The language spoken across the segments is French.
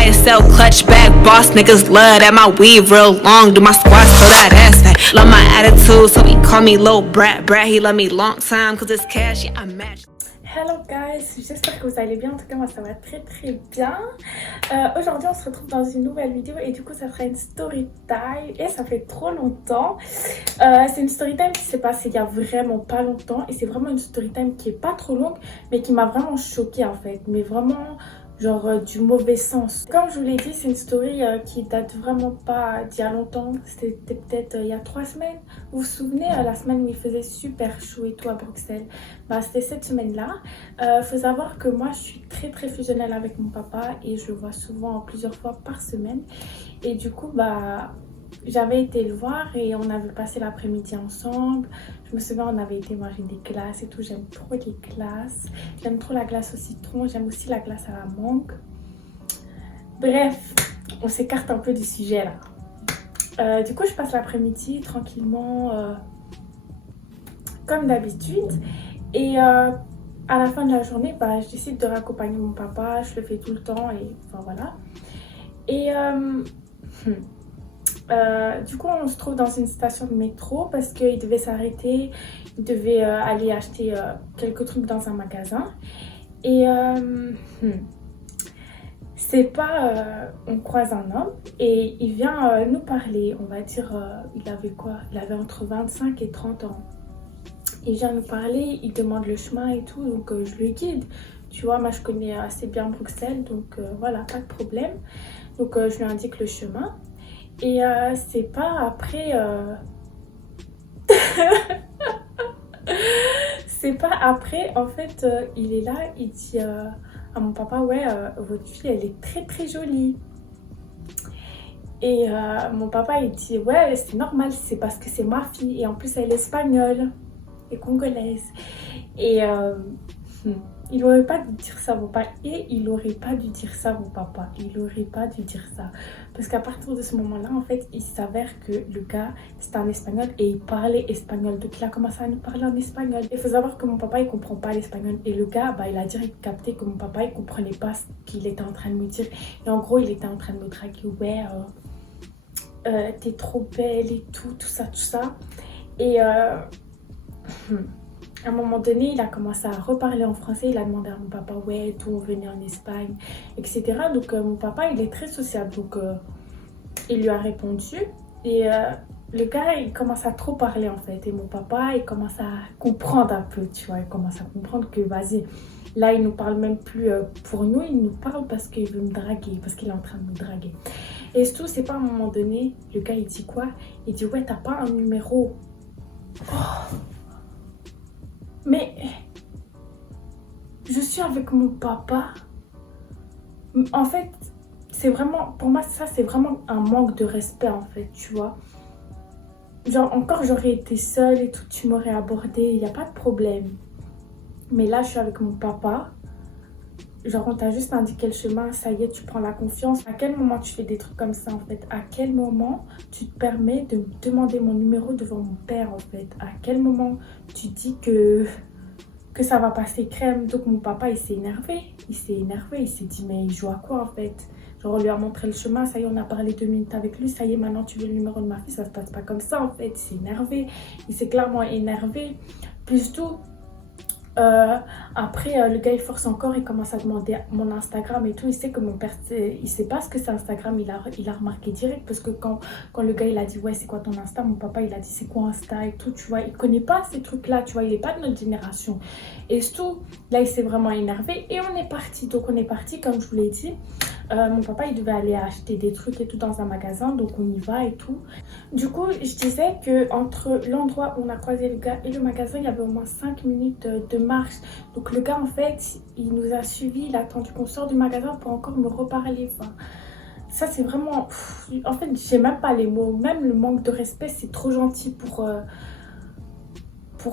YSL clutch back, boss niggas love that my weave real long, do my squats for that ass fat. Love my attitude, so he call me Lil Brat. Brat, he love me long time, cause it's cash, yeah, I match. Hello guys, j'espère que vous allez bien, en tout cas moi ça va très bien. Aujourd'hui on se retrouve dans une nouvelle vidéo et du coup ça sera une story time et ça fait trop longtemps. C'est une story time qui s'est passée il y a vraiment pas longtemps et c'est vraiment une story time qui est pas trop longue mais qui m'a vraiment choquée en fait, mais vraiment genre du mauvais sens. Comme je vous l'ai dit, c'est une story qui date vraiment pas d'il y a longtemps, c'était peut-être il y a 3 semaines. Vous vous souvenez, la semaine où il faisait super chaud et tout à Bruxelles, bah c'était cette semaine-là. Faut savoir que moi je suis très fusionnelle avec mon papa et je le vois souvent plusieurs fois par semaine. Et du coup bah j'avais été le voir et on avait passé l'après-midi ensemble. Je me souviens, on avait été manger des glaces et tout. J'aime trop les glaces. J'aime trop la glace au citron. J'aime aussi la glace à la mangue. Bref, on s'écarte un peu du sujet là. Du coup, je passe l'après-midi tranquillement comme d'habitude. Et à la fin de la journée, bah, je décide de raccompagner mon papa. Je le fais tout le temps et enfin voilà. Et... du coup on se trouve dans une station de métro parce qu'il devait s'arrêter, il devait aller acheter quelques trucs dans un magasin et c'est pas on croise un homme et il vient nous parler, on va dire il avait quoi, il avait entre 25 et 30 ans. Il vient nous parler, il demande le chemin et tout, donc je le guide, tu vois, moi je connais assez bien Bruxelles, donc voilà, pas de problème. Donc je lui indique le chemin. Et c'est pas après... c'est pas après, en fait, il est là, il dit à mon papa, ouais, votre fille, elle est très jolie. Et mon papa, il dit, ouais, c'est normal, c'est parce que c'est ma fille. Et en plus, elle est espagnole et congolaise. Et... il aurait pas dû dire ça à mon papa et il aurait pas dû dire ça à mon papa. Il aurait pas dû dire ça. Parce qu'à partir de ce moment-là, en fait, il s'avère que le gars, c'était un espagnol et il parlait espagnol. Donc il a commencé à nous parler en espagnol. Il faut savoir que mon papa, il comprend pas l'espagnol. Et le gars, bah, il a direct capté que mon papa, il comprenait pas ce qu'il était en train de me dire. Et en gros, il était en train de me draguer. Ouais, t'es trop belle et tout ça. Et... à un moment donné, il a commencé à reparler en français. Il a demandé à mon papa, ouais, d'où on venait en Espagne, etc. Donc, mon papa, il est très sociable. Donc, il lui a répondu. Et le gars, il commence à trop parler, en fait. Et mon papa, il commence à comprendre un peu, tu vois. Il commence à comprendre que, vas-y, là, il nous parle même plus pour nous. Il nous parle parce qu'il veut me draguer, parce qu'il est en train de me draguer. Et surtout, c'est pas à un moment donné, le gars, il dit quoi? Il dit, ouais, t'as pas un numéro. Oh. Mais je suis avec mon papa. En fait, c'est vraiment, pour moi, ça, c'est vraiment un manque de respect, en fait, tu vois. Genre, encore, j'aurais été seule et tout, tu m'aurais abordé, il n'y a pas de problème. Mais là, je suis avec mon papa. Genre, on t'a juste indiqué le chemin, ça y est, tu prends la confiance. À quel moment tu fais des trucs comme ça, en fait? À quel moment tu te permets de me demander mon numéro devant mon père, en fait? À quel moment tu dis que ça va passer crème? Donc mon papa, il s'est énervé. Il s'est dit, mais il joue à quoi, en fait? Genre, on lui a montré le chemin, ça y est, on a parlé 2 minutes avec lui, ça y est, maintenant tu veux le numéro de ma fille, ça se passe pas comme ça, en fait. Il s'est énervé, il s'est clairement énervé. Plus tout... après le gars il force encore, il commence à demander mon Instagram et tout. Il sait que mon père, il sait pas ce que c'est Instagram, il a remarqué direct parce que quand le gars il a dit ouais c'est quoi ton Insta, mon papa il a dit c'est quoi Insta et tout, tu vois, il connaît pas ces trucs là, tu vois, il est pas de notre génération. Et surtout là il s'est vraiment énervé et on est parti. Donc on est parti comme je vous l'ai dit. Mon papa il devait aller acheter des trucs et tout dans un magasin, donc on y va et tout. Du coup je disais que entre l'endroit où on a croisé le gars et le magasin il y avait au moins 5 minutes de marche. Donc le gars en fait il nous a suivis, il a attendu qu'on sorte du magasin pour encore me reparler. Enfin, ça c'est vraiment... en fait j'ai même pas les mots, même le manque de respect, c'est trop gentil pour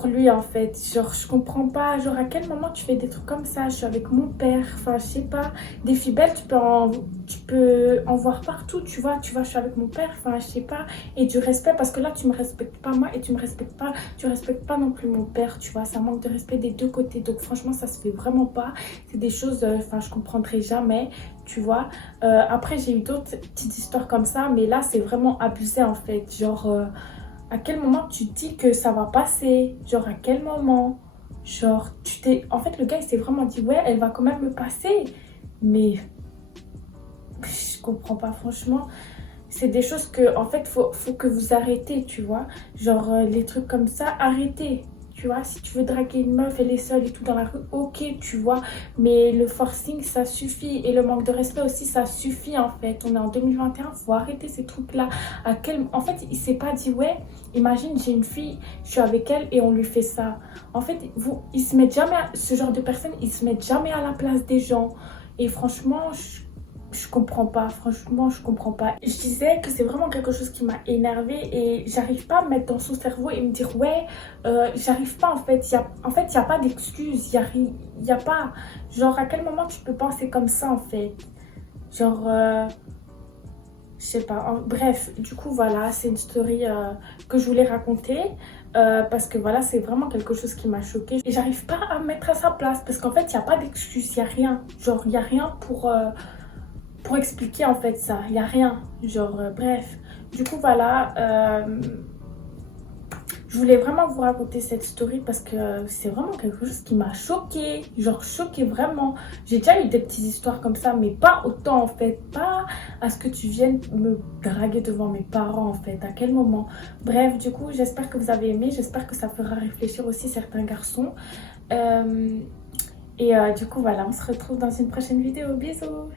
lui en fait. Genre je comprends pas, genre à quel moment tu fais des trucs comme ça? Je suis avec mon père, enfin je sais pas, des filles belles tu peux en voir partout, tu vois, je suis avec mon père, enfin je sais pas. Et du respect, parce que là tu me respectes pas moi et tu respectes pas non plus mon père, tu vois, ça manque de respect des deux côtés. Donc franchement ça se fait vraiment pas, c'est des choses, enfin je comprendrai jamais tu vois. Après, j'ai eu d'autres petites histoires comme ça, mais là, c'est vraiment abusé en fait. Genre, à quel moment tu te dis que ça va passer? Genre, à quel moment? Genre, tu t'es... En fait, le gars, il s'est vraiment dit, ouais, elle va quand même me passer. Mais je comprends pas, franchement. C'est des choses que, en fait, faut que vous arrêtez, tu vois. Genre, les trucs comme ça, arrêtez. Tu vois, si tu veux draguer une meuf, elle est seule et tout dans la rue, ok, tu vois. Mais le forcing, ça suffit. Et le manque de respect aussi, ça suffit, en fait. On est en 2021, faut arrêter ces trucs-là. En fait, il s'est pas dit, ouais, imagine, j'ai une fille, je suis avec elle et on lui fait ça. En fait, ils se mettent jamais, ce genre de personnes, ils se mettent jamais à la place des gens. Et franchement, je comprends pas, franchement, je comprends pas. Je disais que c'est vraiment quelque chose qui m'a énervée et j'arrive pas à me mettre dans son cerveau et me dire, ouais, j'arrive pas en fait. Il y a pas d'excuse, il y a pas. Genre, à quel moment tu peux penser comme ça en fait? Genre, je sais pas. Bref, du coup, voilà, c'est une story que je voulais raconter. Parce que voilà, c'est vraiment quelque chose qui m'a choquée. Et j'arrive pas à me mettre à sa place parce qu'en fait, il n'y a pas d'excuse, il n'y a rien. Genre, il n'y a rien pour expliquer en fait ça. Il n'y a rien. Genre, bref. Du coup, voilà. Je voulais vraiment vous raconter cette story parce que c'est vraiment quelque chose qui m'a choquée. Genre, choquée vraiment. J'ai déjà eu des petites histoires comme ça, mais pas autant en fait. Pas à ce que tu viennes me draguer devant mes parents en fait. À quel moment? Bref, du coup, j'espère que vous avez aimé. J'espère que ça fera réfléchir aussi certains garçons. Du coup, voilà, on se retrouve dans une prochaine vidéo. Bisous!